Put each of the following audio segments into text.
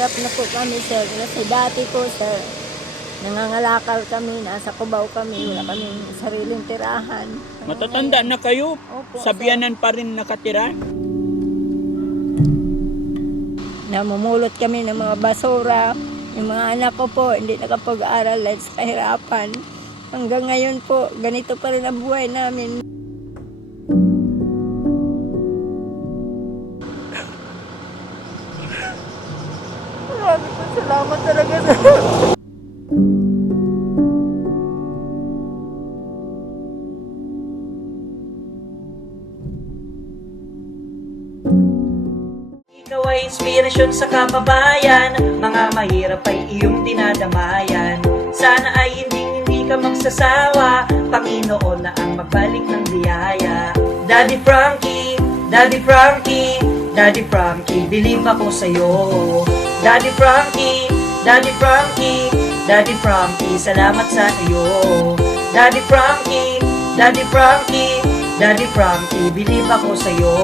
Mahirap na po kami, sir. Kasi dati po, sir, nangangalakal kami, nasa Cubao kami, wala kaming sariling tirahan. Matatanda na kayo. Opo, Sa biyanan pa rin nakatira. Namumulot kami ng mga basura. Yung mga anak ko po, hindi nakapag-aral dahil sa kahirapan. Hanggang ngayon po, ganito pa rin ang buhay namin. Salamat talaga. Sa... Inspirasyon sa kababayan. Mga mahirap ay iyong dinadamayan. Sana ay hindi hindi ka magsasawa. Panginoon na ang magbalik ng biyaya. Daddy Frankie, Daddy Frankie Daddy Frankie, believe ako sa'yo. Daddy Frankie, Daddy Frankie Daddy Frankie, salamat sa iyo Daddy Frankie, Daddy Frankie Daddy Frankie, believe ako sa'yo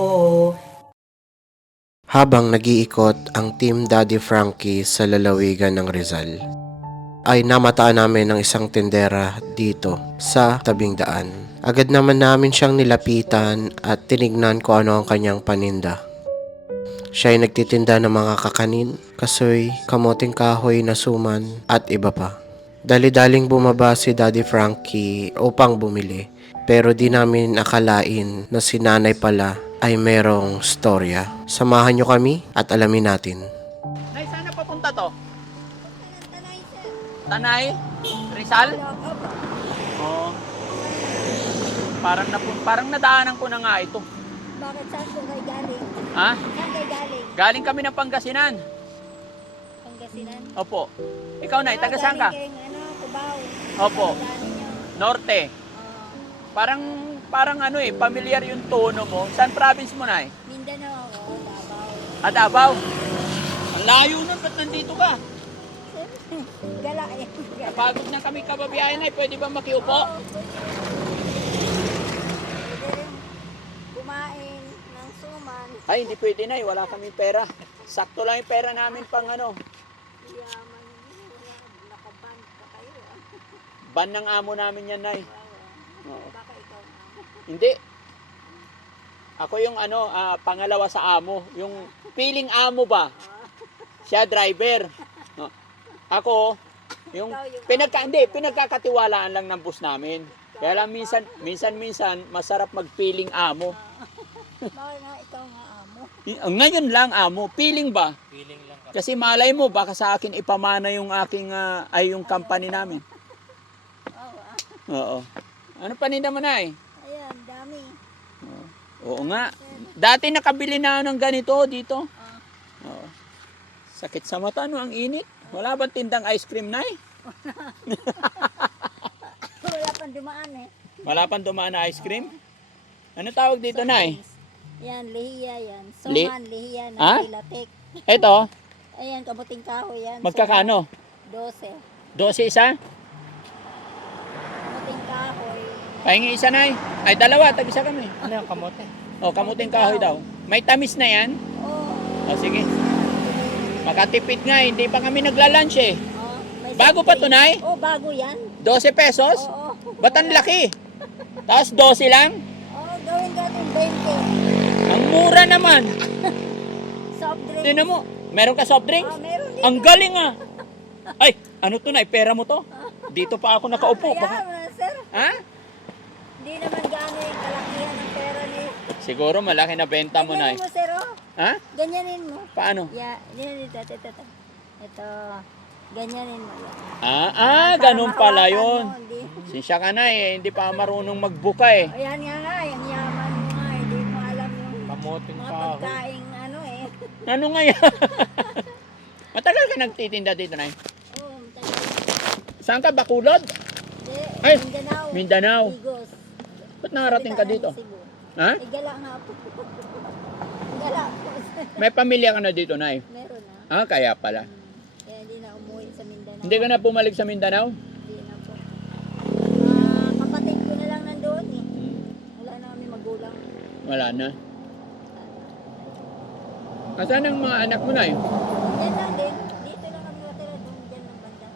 Habang nag-iikot ang Team Daddy Frankie sa lalawigan ng Rizal, ay namataan namin ng isang tendera dito sa tabing daan. Agad naman namin siyang nilapitan at tinignan ko ano ang kanyang paninda. Siya ay nagtitinda ng mga kakanin, kasoy, kamoting kahoy na suman at iba pa. Dali-daling bumaba si Daddy Frankie upang bumili. Pero di namin akalain na si nanay pala ay merong storya. Samahan nyo kami at alamin natin. Nay, sana papunta to? Tanay? Rizal? Oo. Parang, napun parang nadaanan ko na nga ito. Bakit saan kayo galing? Ha? Saan kayo galing? Galing kami ng Pangasinan. Pangasinan? Opo. Ikaw, Nay, taga saan ka? Galing ano, Cubao. Opo. Norte. Ah, Parang, parang ano eh, familiar yung tono mo. Saan province mo, Nay? Mindanao ako, Davao. Ah, Davao. Ang layo nun, ba't nandito ka? Gala eh. Napagod na kami kababiyahin, Nay. Pwede ba makiupo? Pwede rin kumain ng suman. Ay, hindi pwede, Nay. Wala kami pera. Sakto lang yung pera namin pang ano. Ban ng amo namin yan, Nay. Oo. Na. Hindi. Ako yung ano, ah, pangalawa sa amo. Yung piling amo ba? Siya driver. No. Ako, yung pinagka, hindi, pinagkakatiwalaan lang ng bus namin. Kaya lang minsan, minsan, minsan, masarap magpiling amo. Bakit nga ikaw Ngayon lang amo, piling ba? Piling lang. Kasi malay mo, baka sa akin ipamana yung aking, ah, ay yung company namin. Oo. Oo. Ano paninda mo na eh? Ayan, dami. Oo nga. Dati nakabili na ako ng ganito dito. Ah. Oo. Sakit sa mata, no? Ang init. Wala bang tindang ice cream na eh? Wala pang dumaan eh. Wala pang dumaan na ice cream? Ano tawag dito na eh? Yan, lihiya yan. Li- Suman, lihiya ng Ah? Pilatek. Ito, Ayan, kabuting kahoy yan. magkakano? Suman, 12. 12 isa? Kabuting kahoy. Pahingi isa na eh. Ay, dalawa. Tag-isa kami. Ano yung kamote? O, kamuting kahoy daw. May tamis na yan? Oh, O, sige. Makatipid nga eh. Hindi pa kami nagla-lunch eh. oh, may Bago pa to, Nay? Oh, bago yan. 12 pesos? Oo. Ba't ang laki? Tapos 12 lang? Oh, gawin natin 20. Mura naman. Soft drink. Tinan mo. Meron ka soft drinks? Ah, meron din. Ang galing ah. Ay, ano to na? Pera mo to? Dito pa ako nakaupo. Kaya, Baka, sir, ha? hindi naman gano'n yung kalakihan ng pera ni... Siguro malaki na benta mo na eh. Ganyanin mo, sir, oh. Ha? Ganyanin mo. Paano? Yeah, yan, ito, ito, ito. Ito, ganyanin mo yan. Ah, ah, ganun pala yun. Sinsya ka na eh. Hindi pa marunong magbuka eh. Ayan nga nga, yung yaman mo nga, hindi mo alam yung Kamoting mga kahoy. pagkaing ano eh. Ano nga yan? Matagal ka nagtitinda dito na Oo, oh, tagal. Saan ka? Bakulod? Hindi, Ay, Mindanao. Mindanao. Igos. Ba't nakarating ka dito? Ha? Igala nga po. Igala po. May pamilya ka na dito, Nay? Meron na. Ah, kaya pala. Kaya hindi na umuwi sa Mindanao. Hindi ka na bumalik sa Mindanao? Hindi na po. Ah, kapatid ko na lang nandoon eh. Wala na kami magulang. Wala na. Asan ang mga anak mo na yun? Diyan lang din. Dito lang kami natira dyan ng banda.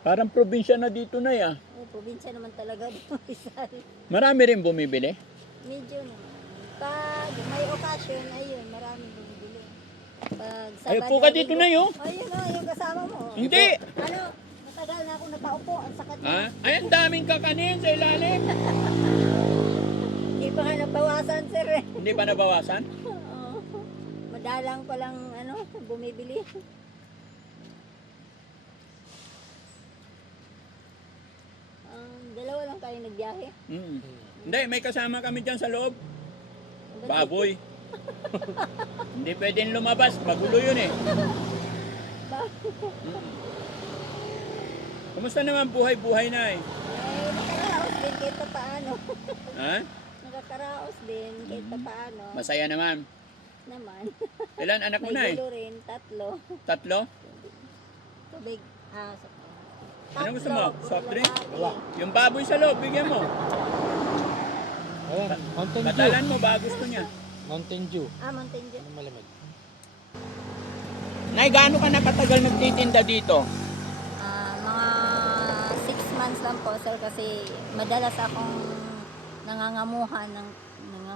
Parang probinsya na dito na ah. ya. Oo, probinsya naman talaga dito. Marami rin bumibili? Medyo naman. Pag may occasion, ayun, marami bumibili. Pag sa oh. Ayun po ka dito na yun. Ayun o, yung kasama mo. Hindi! Ano? Matagal na ako nakaupo. Ang sakit na. Ha? Ay, ang daming kakanin sa ilalim. Hindi pa nga nabawasan, sir. Eh. Hindi ba nabawasan? Madalang pa lang, ano, bumibili. Um, dalawa lang tayo nagbiyahe. Mm. Hindi, may kasama kami dyan sa loob. Baboy. Hindi pwedeng lumabas. Magulo yun eh. Mm. Kumusta naman buhay-buhay na eh? Eh, din kahit pa paano. Ha? Nakakaraos din kahit pa paano. Masaya naman. Naman. Ilan anak mo na eh? gulo rin, tatlo. Tatlo? Tubig. Ah, so, Ano gusto tatlo, mo? puro Soft drink? lalaki. Yung baboy sa loob, bigyan mo. Ayan, Mountain Dew. Katalan mo ba gusto niya? Mountain Dew. Ah, Mountain Dew. Ano malamig? Nay, gaano ka nakatagal nagtitinda dito? Ah, mga six months lang po, sir, kasi madalas akong nangangamuhan ng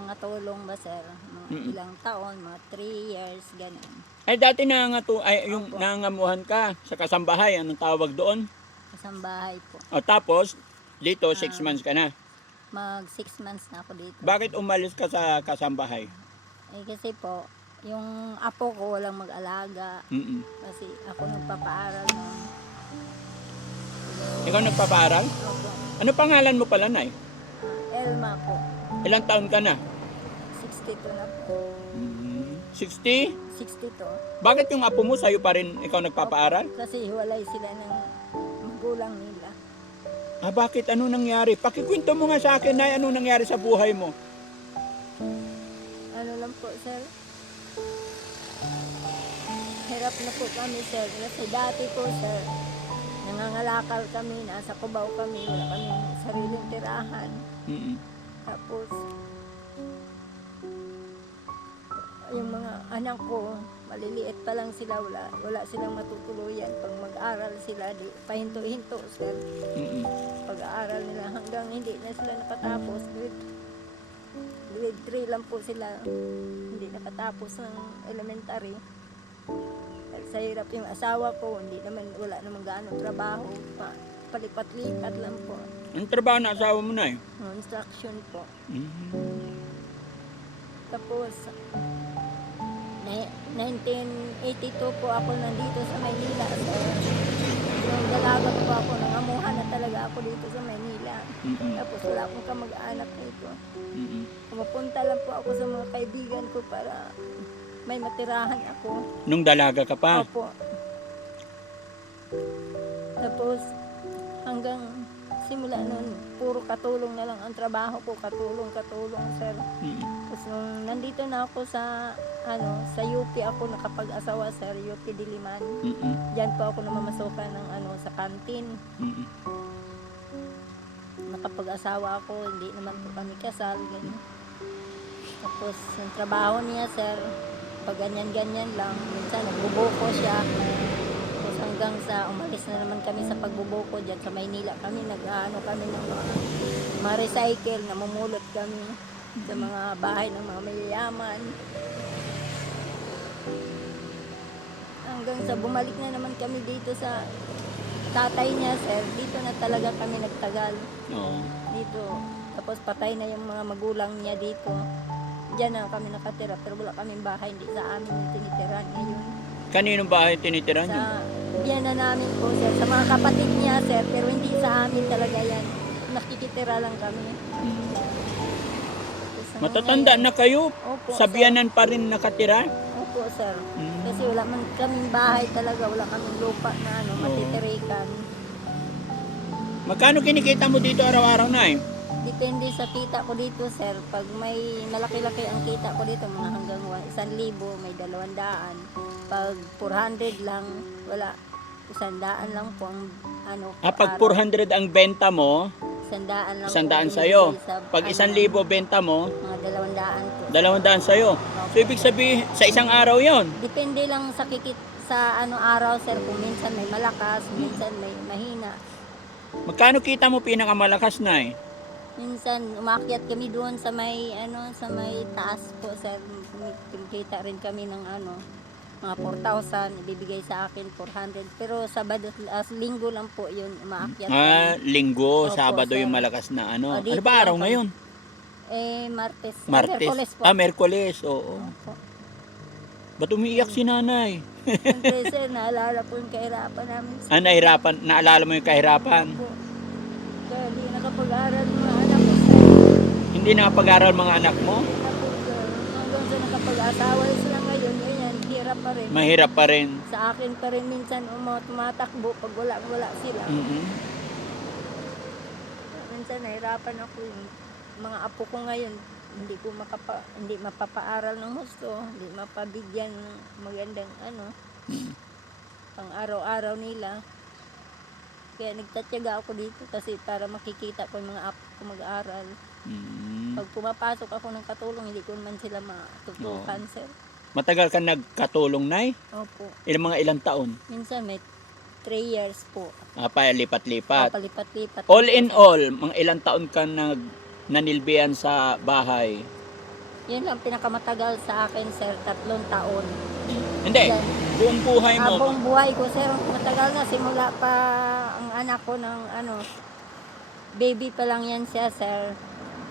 nangangatulong ba, sir? Mga Mm-mm. ilang taon, mga three years, ganun. Ay, dati nangangatu ay yung Opo. nangangamuhan ka sa kasambahay, anong tawag doon? Isang bahay po. O tapos, dito, six Ah. months ka na. Mag six months na ako dito. Bakit umalis ka sa kasambahay? Eh, kasi po, yung apo ko walang mag-alaga. Mm-mm. Kasi ako nagpapaaral ng Ikaw nagpapaaral? Ano pangalan mo pala, Nay? Elma po. Ilang taon ka na? 62 na po. Mm, 60? 62. Bakit yung apo mo sa'yo pa rin ikaw nagpapaaral? Kasi hiwalay sila ng magulang nila. Ah, bakit? Ano nangyari? Pakikwento mo nga sa akin, Nay, ano nangyari sa buhay mo? Ano lang po, sir? Hirap na po kami, sir. Kasi dati po, sir, nangangalakal kami, nasa kubaw kami, wala kami sariling tirahan. Mm-mm. Tapos, yung mga anak ko, maliliit pa lang sila, wala, wala silang matutuluyan. Pag mag-aral sila, di, pahinto-hinto, sir. Mm-mm. Pag-aaral nila hanggang hindi na sila nakatapos. Grade, grade 3 lang po sila. Hindi nakatapos ng elementary. Dahil sa hirap yung asawa ko, hindi naman, wala naman gaano trabaho. Pa, palipat-lipat lang po. Anong trabaho na asawa mo, Nay? Construction po. Mm. Tapos, na- 1982 po ako nandito sa Maynila. So, yung dalaga po ako, nangamuhan na talaga ako dito sa Maynila. Mm-mm. Tapos wala akong kamag-anak dito. Mm-mm. Pumapunta lang po ako sa mga kaibigan ko para may matirahan ako. Nung dalaga ka pa? Opo. Tapos, hanggang simula noon, puro katulong na lang ang trabaho ko. Katulong, katulong, sir. Mm-mm. Tapos nung nandito na ako sa, ano, sa UP ako nakapag-asawa, sir, UP Diliman. Mm-mm. Diyan po ako namamasukan ng, ano, sa kantin. Mm-mm. nakapag-asawa ako, hindi naman po kami kasal, ganyan. Tapos, yung trabaho niya, sir, pag ganyan-ganyan lang, minsan nagbubuko siya. Tapos hanggang sa umalis na naman kami sa pagbubuko dyan sa Maynila kami, nag-ano kami ng mga, mga recycle, namumulot kami sa mga bahay ng mga mayayaman. Hanggang sa bumalik na naman kami dito sa tatay niya, sir, dito na talaga kami nagtagal Oo. dito. Tapos patay na yung mga magulang niya dito. Diyan na kami nakatira pero wala kaming bahay, hindi sa amin yung tinitiran ngayon. Kaninong bahay tinitira niyo? Sa biyan na namin po sir, sa mga kapatid niya sir, pero hindi sa amin talaga yan. Nakikitira lang kami. Hanggang Matatanda na kayo? Opo, Sa biyanan pa rin nakatira? Opo sir. Mm. Kasi wala man kaming bahay talaga, wala kaming lupa na ano, Oo. matitirikan. Magkano kinikita mo dito araw-araw na eh? Depende sa kita ko dito, sir. Pag may malaki-laki ang kita ko dito, mga hanggang wa- 1,000, may 200. Pag 400 lang, wala. 100 lang po ang ano. Ah, pag araw. 400 ang benta mo, 100 lang Isandaan po sa'yo. sa, pag ano, 1,000 benta mo, Mga 200 po. 200 sa'yo. So, ibig sabihin, sa isang araw yon Depende lang sa kikit sa ano araw, sir, kung minsan may malakas, minsan may mahina. Magkano kita mo pinakamalakas na eh? Minsan umakyat kami doon sa may ano sa may taas po sir. Kumikita rin kami ng ano mga 4,000 ibibigay sa akin 400 pero Sabado as linggo lang po yun umaakyat Ah, linggo, Opo, Sabado sir. yung malakas na ano. O, Ano dito ba araw lang ngayon? Eh Martes. ah, Martes. Miyerkules po. Ah, oo. Opo. Ba't umiiyak si nanay? Siyempre sir, naalala po yung kahirapan namin. Ah, nahirapan, naalala mo yung kahirapan. Po. Kaya di nakapag-aral mga anak ko sir. Hindi nakapag-aral mga anak mo? Hindi na po, sir. Hanggang sa nakapag-asawa sila ngayon, ganyan, hirap pa rin. Mahirap pa rin. Sa akin pa rin minsan umo, tumatakbo pag wala, wala sila. Mhm. Minsan nahirapan ako yung mga apo ko ngayon, hindi ko makapa, hindi mapapaaral ng gusto, hindi mapabigyan ng magandang ano, pang araw-araw nila. Kaya nagtatyaga ako dito kasi para makikita ko yung mga apo ko mag-aaral. Mhm. Pag pumapasok ako ng katulong, hindi ko naman sila matutukan, sir. Matagal ka nagkatulong, Nay? Opo. Ilang mga ilang taon? Minsan may 3 years po. Ah, pa, lipat-lipat. Papalipat-lipat. All in all, mga ilang taon ka nag nanilbihan sa bahay? Yun lang pinakamatagal sa akin, sir. Tatlong taon. Hindi, Yan. buong buhay mo. Habang buhay ko, sir, matagal na. Simula pa ang anak ko ng ano, baby pa lang yan siya, sir.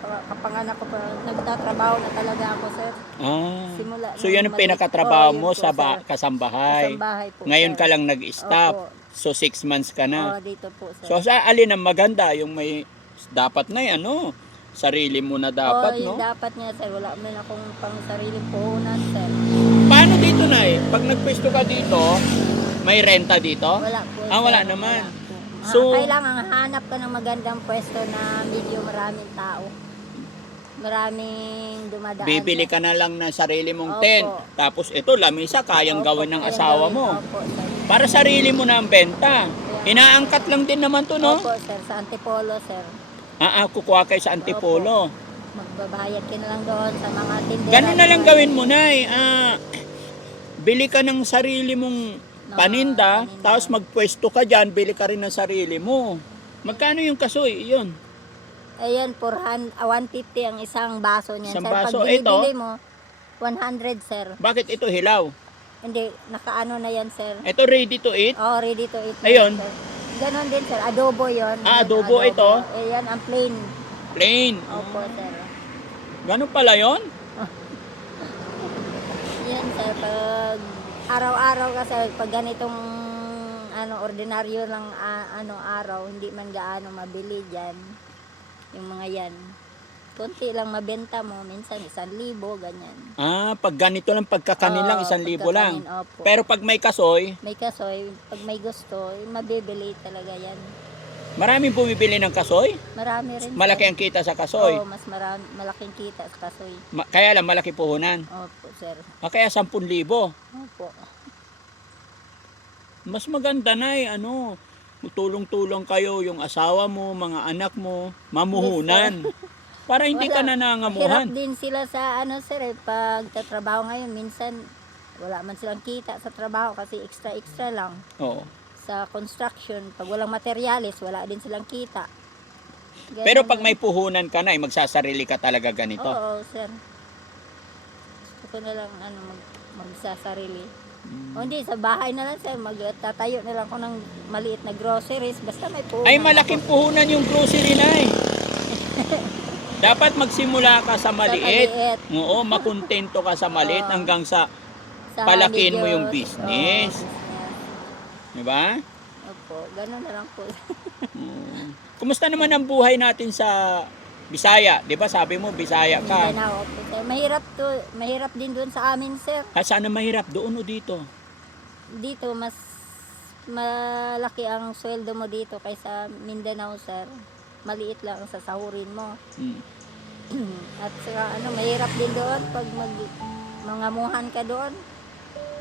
Pa- Kapanganak ko pa, nagtatrabaho na talaga ako, sir. Ah. Simula So yan ang pinakatrabaho yun mo po, sa ba- sir. kasambahay. Sa bahay po, Ngayon sir. ka lang nag-stop. Opo. So six months ka na. dito po, sir. So sa alin ang maganda? Yung may dapat na yan, ano? Sarili mo na dapat, yung no? dapat niya, sir. Wala man akong pang sariling puhunan, sir. Paano dito na eh? Pag nagpwesto ka dito, may renta dito? Wala po. Ah, wala sir. naman. Wala po. Ah, So- kailangan hanap ka ng magandang pwesto na medyo maraming tao. Maraming dumadaan. Bibili ka na lang ng sarili mong Opo. tent. Tapos ito, lamisa, kayang Opo, gawin ng asawa gawin. mo. Opo, sir. Para sarili mo na ang benta. Inaangkat lang din naman to, no? Opo, sir. Sa Antipolo, sir. Ah, ah, kukuha kayo sa Antipolo. Magbabayad ka na lang doon sa mga tindera. Ganun na lang gawin mo, Nay. Ah, bili ka ng sarili mong Na paninda, paninda. tapos magpwesto ka dyan, bili ka rin ng sarili mo. Magkano yung kasoy? Yun. Ayan, 400, ah, 150 ang isang baso niyan, Isang sir. baso. Pag Ito? mo, 100, sir. Bakit ito hilaw? Hindi, nakaano na yan, sir. Ito ready to eat? Oh, ready to eat. na Ayun. sir. Ganon din, sir. Adobo yon. Ah, adobo ito? Ayan, ang plain. Plain. Opo, sir. Ganun pala yon? Yan, sir. Pag araw-araw kasi, pag ganitong ano, ordinaryo lang ah, ano, araw, hindi man gaano mabili dyan. Yung mga yan. Kunti lang mabenta mo, minsan isang libo, ganyan. Ah, pag ganito lang, pagkakanin lang, Oo, isang libo lang. pagkakanin, Opo. Pero pag may kasoy, may kasoy, pag may gusto, mabibili talaga yan. maraming bumibili ng kasoy. Marami rin. Malaki ang kita sa kasoy. Oo, mas marami, malaking kita sa kasoy. Ma- kaya lang malaki puhunan. Opo, sir. Ah, kaya 10,000. Opo. Mas maganda na eh, ano, tulong-tulong kayo, yung asawa mo, mga anak mo, mamuhunan. Para hindi ka Wala. na Hirap nangamuhan. din sila sa ano sir, eh, pag tatrabaho ngayon, minsan wala man silang kita sa trabaho kasi extra-extra lang. Oo. Sa construction, pag walang materyales, wala din silang kita. Ganun Pero pag may puhunan ka na, eh, magsasarili ka talaga ganito. Oo, sir. Gusto ko na lang ano, mag, magsasarili. Mm. O hindi, sa bahay na lang sir, magtatayo na lang ako ng maliit na groceries, basta may puhunan. Ay, ako. malaking puhunan yung grocery na eh. Dapat magsimula ka sa Sa maliit. maliit. Oo, makontento ka sa maliit hanggang sa, Sa Palakihin mo yung business. Oo, business. di ba? Opo, ganun na lang po. Mm. Kumusta naman ang buhay natin sa Bisaya? Di ba sabi mo, Bisaya ka. Mindanao po, sir. Mahirap to, mahirap din doon sa amin, sir. Ah, sana mahirap doon o dito? Dito, mas malaki ang sweldo mo dito kaysa Mindanao, sir. Maliit lang ang sasahurin mo. Mm. At saka, ano, mahirap din doon pag mag, mangamuhan ka doon.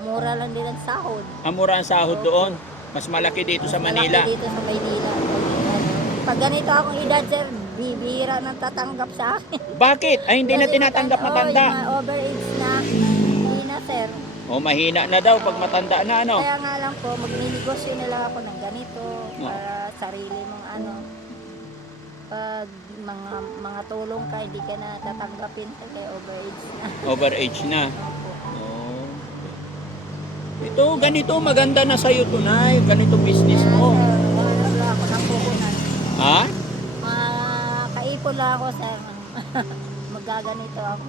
Mura lang din ang sahod. Amura ang sahod doon. Mas malaki dito sa Mas Manila. malaki dito sa ano, pag ganito akong edad, sir, bibira nang tatanggap sa akin. Bakit? Ay, hindi na tinatanggap matanda- matanda. Oh, overage na. Hindi na, sir. O mahina na daw pag matanda na ano. Kaya nga lang po, magninegosyo na lang ako ng ganito para sarili mong ano. Pag mga mga tulong ka, hindi ka na tatanggapin kay overage na. Overage na. Oh. Ito, ganito maganda na sa'yo tunay. Ganito business mo. wala lang ako ng puhunan. Ha? Lang ako, sir. Magaganito ako.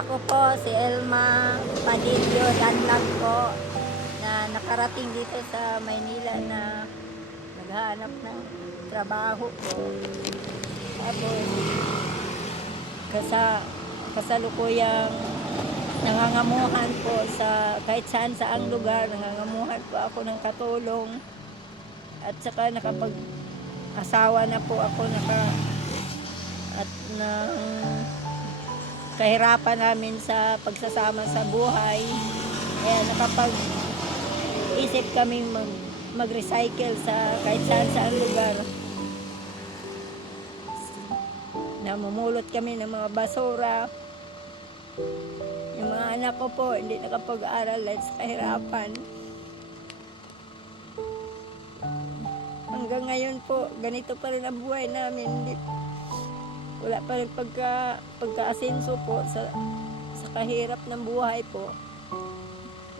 Ako po, si Elma Padillo Danlag po na nakarating dito sa Maynila na naghahanap ng trabaho po. Tapos, kasa, kasalukuyang nangangamuhan po sa kahit saan saang lugar, nangangamuhan po ako ng katulong. At saka nakapag asawa na po ako naka at nang kahirapan namin sa pagsasama sa buhay. Kaya nakapag isip kami mag, mag-recycle sa kahit saan saan lugar. Namumulot kami ng mga basura. Yung mga anak ko po, hindi nakapag-aral dahil sa kahirapan. Hanggang ngayon po, ganito pa rin ang buhay namin. Hindi, wala pa rin pagka, pagka-asenso po sa, sa kahirap ng buhay po.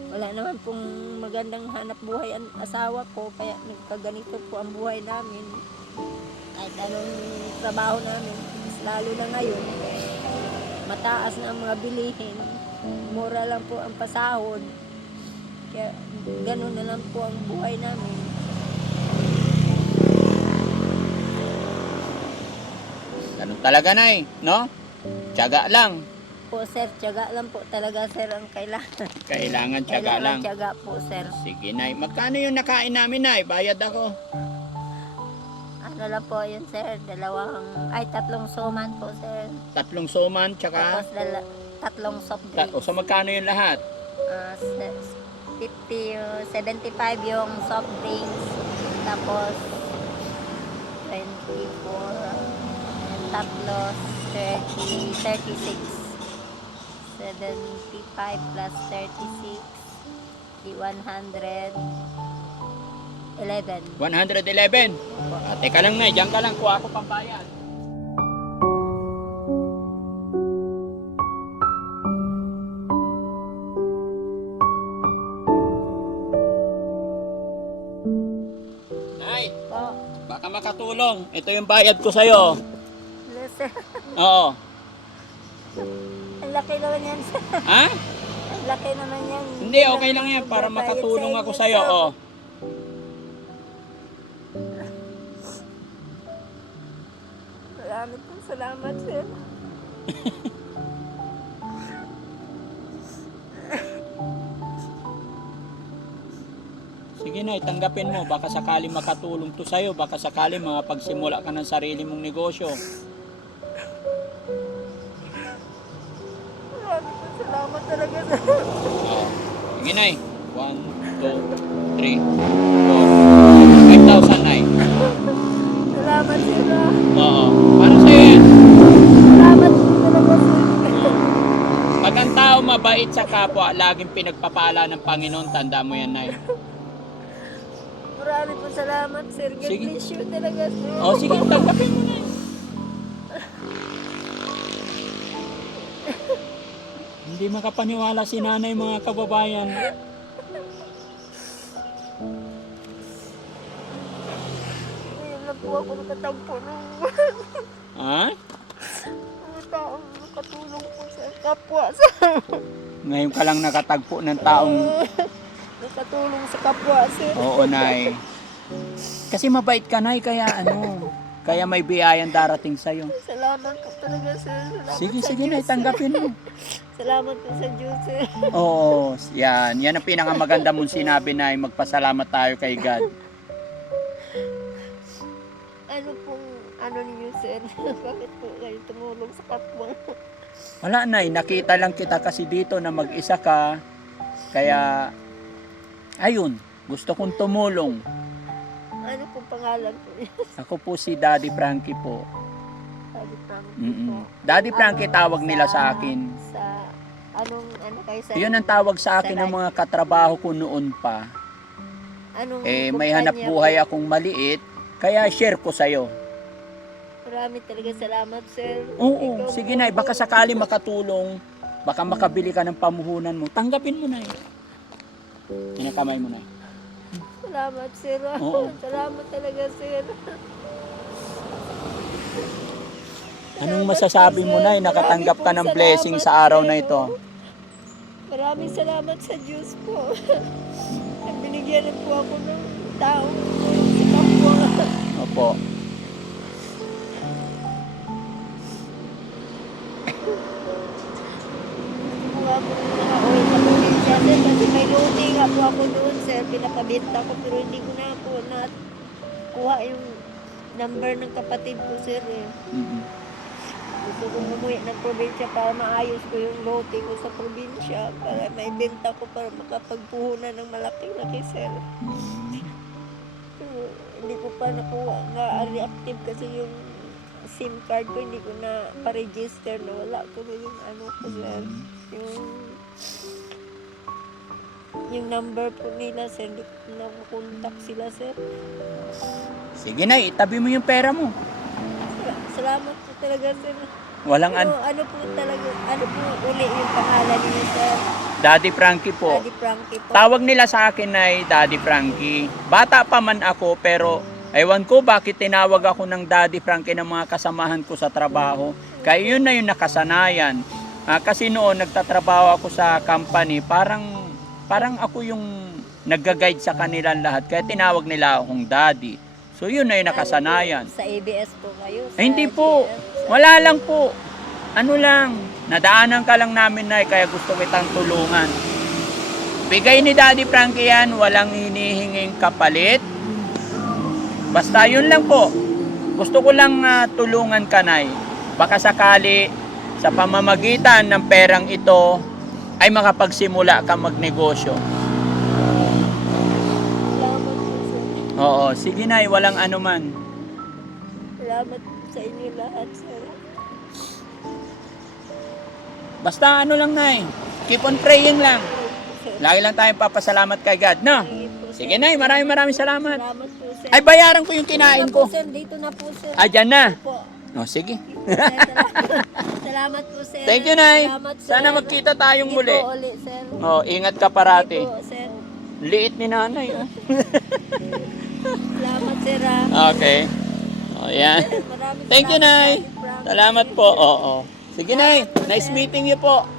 Wala naman pong magandang hanap buhay ang asawa ko, kaya nagkaganito po ang buhay namin. Kahit anong trabaho namin, lalo na ngayon, mataas na ang mga bilihin, mura lang po ang pasahod. Kaya ganun na lang po ang buhay namin. Ganun talaga na eh, no? Tiyaga lang. Po sir, tiyaga lang po talaga sir ang kailangan. Kailangan tiyaga lang. Kailangan tiyaga po sir. Sige, Nay. Magkano yung nakain namin, Nay? Bayad ako. Ano lang po yun sir, dalawang, ay tatlong suman po sir. Tatlong soman, tsaka... Tapos dala, tatlong soft Ta- drinks. o, so magkano yung lahat? Ah, se- 50, uh, 75 yung soft drinks. Tapos 24, yung tatlo, 30, 36. 75 plus 36, di 100, 11. 111. Ah, teka lang, Nay. Diyan ka lang. Kuha ako pambayad. Nay, baka makatulong. Ito yung bayad ko sa'yo. Sir. Oo. Ang laki naman yan, sir. Ha? Ang laki naman yan. Hindi, okay lang yan. Para makatulong sa ako sa'yo. sir. Oh. Maraming pong salamat, sir. Sige na, tanggapin mo. Baka sakali makatulong to sa'yo. Baka sakali makapagsimula ka ng sarili mong negosyo. Talaga, sir. Oh. Sige na 1, 2, 3, 4, 5,000 na Salamat, sir. Oo. Para sa'yo yan. Salamat talaga, sir. Pag ang tao mabait sa kapwa, laging pinagpapala ng Panginoon. Tanda mo yan, Nay. Maraming po salamat, sir. God Sige. bless you talaga, sir. O, sige, tanggapin mo na Hindi makapaniwala si nanay mga kababayan. Ngayon lang po ako nakatampo ng Ha? mga taong nakatulong po sa kapwa, sir. Ngayon ka lang nakatagpo ng taong Nakatulong sa kapwa, sir. Oo, Nay. Kasi mabait ka, Nay, kaya ano, kaya may biyayang darating sa'yo. Salamat po talaga, sir. Salamat Sige, sa sige, Nay, Diyos, sir. tanggapin mo. Salamat po sa Diyos, sir. Oo, yan. Yan ang pinakamaganda mong sinabi, Nay. Magpasalamat tayo kay God. Ano pong, ano ninyo, sir? Bakit po kayo tumulong sa kapwa? Wala, Nay. Nakita lang kita kasi dito na mag-isa ka. Kaya, ayun, gusto kong tumulong. Ano pong pangalan po niya? Ako po si Daddy Frankie po. Sabi po. Mm-mm. Daddy Frankie tawag nila sa akin. Anong, ano kayo sa... Yun ang tawag sa akin ng mga katrabaho ko noon pa. Anong Eh, may hanap po? buhay akong maliit, kaya share ko sa'yo. Marami talaga salamat, sir. Oo, Ikaw sige po. na, baka sakali makatulong, baka makabili ka ng pamuhunan mo, tanggapin mo na eh. Kinakamay mo na. Salamat, sir. Oo. Salamat talaga, sir. Anong masasabi po, mo na eh, nakatanggap ka ng blessing sa araw na ito. Maraming salamat sa Diyos po. Binigyan na po ako ng Kapwa. Opo. Kuha ko ng oil probinsya, sir. Kasi may luti nga po ako doon, sir. Pinakabenta ko, pero hindi ko na po na kuha yung number ng kapatid ko, sir. Eh. Mm-mm. Gusto kong umuwi ng probinsya para maayos ko yung lote ko sa probinsya para maibenta ko para makapagpuhunan ng malaki-laki, sir. Pero hindi ko pa nakuha nga reactive kasi yung SIM card ko hindi ko na pa-register na wala ko na yung ano ko, sir. Yung yung number po nila, sir. Hindi ko na contact sila, sir. Sige na, itabi mo yung pera mo. Sal- Salamat talaga, sir. Walang Ano, an- ano po talaga, ano po uli yung pangalan niyo, sir? Daddy Frankie po. Daddy Frankie po. Tawag nila sa akin ay Daddy Frankie. Bata pa man ako pero ewan ko bakit tinawag ako ng Daddy Frankie ng mga kasamahan ko sa trabaho. Kaya yun na yung nakasanayan. Ah, kasi noon nagtatrabaho ako sa company, parang parang ako yung nagga-guide sa kanilang lahat. Kaya tinawag nila akong Daddy. So yun na yung nakasanayan. Sa ABS po kayo? Sa Eh, hindi po. GM? Wala lang po. Ano lang, nadaanan ka lang namin na kaya gusto kitang tulungan. Bigay ni Daddy Frankie yan, walang hinihinging kapalit. Basta yun lang po. Gusto ko lang ah, tulungan ka, Nay. Baka sakali sa pamamagitan ng perang ito ay makapagsimula ka magnegosyo. Salamat po, sir. Oo, sige Nay, walang anuman. Salamat sa inyo lahat, sir. Basta ano lang, Nay. Keep on praying lang. Lagi lang tayong papasalamat kay God, no? Sige po, sir. Sige na, maraming maraming salamat. Salamat po, sir. Ay, bayaran ko yung kinain Dito na po, ko. sir. Dito na po, sir. Ah, dyan na. Po. O, sige. Salamat, po, sir. Thank you, Nay. Salamat, sir. Sana magkita tayong muli. ulit, sir. O, ingat ka parati. Sir. Liit ni nanay, oh. Salamat, sir. Okay. O, yan. Maraming Thank you, Nay. Salamat po. Oo. Sige, Nay. Nice meeting you po.